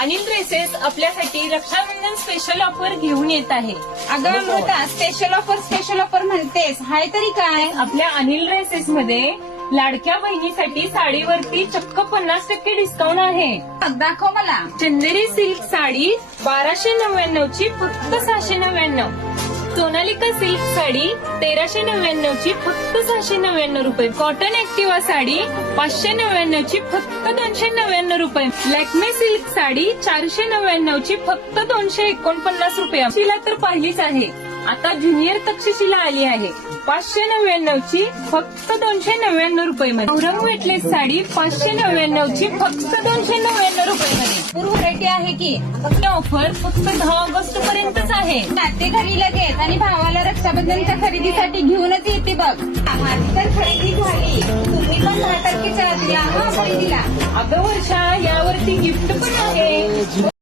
Anil dresses आपल्यासाठी Rakshabandhan special offer घेऊन येत आहे. अगं अमृता, स्पेशल ऑफर म्हणतेस, हाय तरी काय? आपल्या अनिल ड्रेसेस मध्ये लाडक्या बहिणीसाठी साडीवरती चक्क 50% डिस्काउंट आहे. दाखव मला. चंदेरी सिल्क साडी 1299 ची फक्त 699. सोनालिका सिल्क साडी 1399 ची फक्त 699 रुपये. कॉटन ऍक्टिवा साडी 599 ची फक्त 299 रुपये. लॅक्मे सिल्क साडी 499 ची फक्त 249 रुपये. तिला तर पाहिलीच आहे, आता ज्युनियर तक्षशिला आली आहे 599 ची फक्त 299 रुपये मध्ये. औरंग वेटलेस साडी 599 ची फक्त 299 रुपये मध्ये. पूर्ण व्हरायटी आहे की. फक्त ऑफर फक्त 10 ऑगस्ट पर्यंतच आहे. नाते घरी लगेच आणि भावाला रक्षाबंधनच्या खरेदीसाठी घेऊनच येते बघ. माझी तर खरेदी झाली, तुम्ही पण 10% आत या खरेदीला. अगं वर्षा, यावरती गिफ्ट पण आहे.